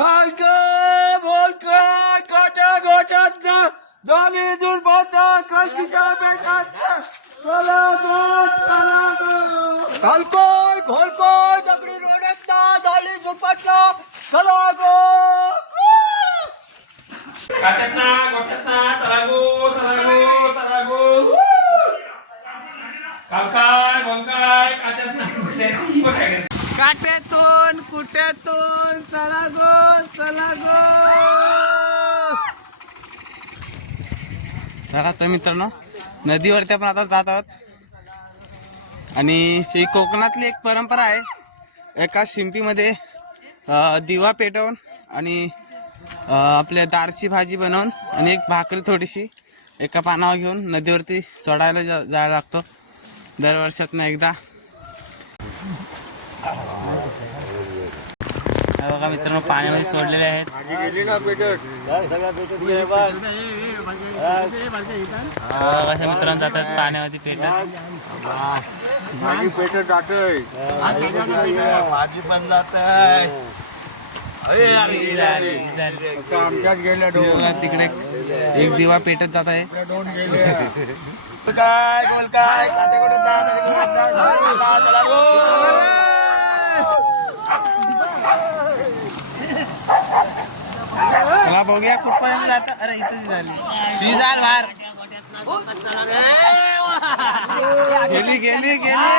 Kalkın volkan koca kocasına Damidur bata kalkışa bekatla Salamat salamat Kalkın kolkın dagri rodatla Dali zupatla Salamat Kaçatna koçatna salago salago salago Kalkay volkay kaçatna Kaçatna काट्यातना कुट्यातून चला गो चला गो. चला तर मित्रांनो नदीवरती आपण आता जात आहोत. आणि ही कोकणातली एक परंपरा आहे. एका शिंपीमध्ये दिवा पेटवून आणि आपल्या दारची भाजी बनवून आणि एक भाकरी थोडीशी एका पानावर घेऊन नदीवरती सोडायला जा जायला लागतो. दरवर्षातनं एकदा. बघा मित्रांनो पाण्यामध्ये सोडलेले आहेत. कशा मित्रांनो जातात पाण्यामध्ये पेटत. पेटत जातोय भाजी पण जात आमच्यात गेल्या हे तिकडे एक दिवा पेटत जात आहे काय बोल काय काट्याकडे जा, तरी हात जा, जा, चला गो. मला बघूया कुठपर्यंत जात. अरे इथं झाली. ती जाल बाहेर. गेली गेली गेली.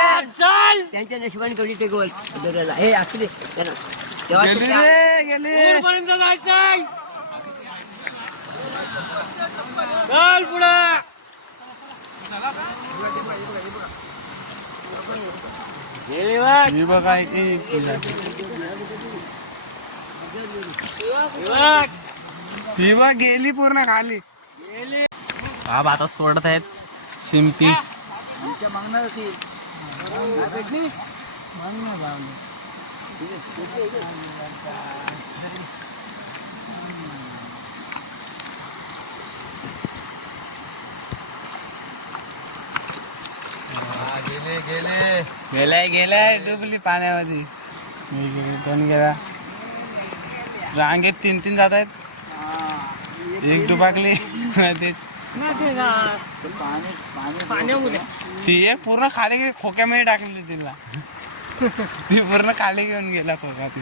त्यांच्या नशिबाने कवडी ते गोल. दर्याला हे असू दे. त्यांना. तेव्हा गेली रे गेली. ही बघा इथे ती बघ गेली पूर्ण खाली. हा आता सोडत आहेत शिंपी. गेले गेले गेलाय गेलाय डुबली पाण्यामध्ये. मी गेली दोन गेला. रांगेत तीन तीन जात आहेत. एक डुबाकली ते ती एक पूर्ण खाली गेली खोक्यामध्ये टाकलेली तिला. ती पूर्ण खाली घेऊन गेला खोका ती.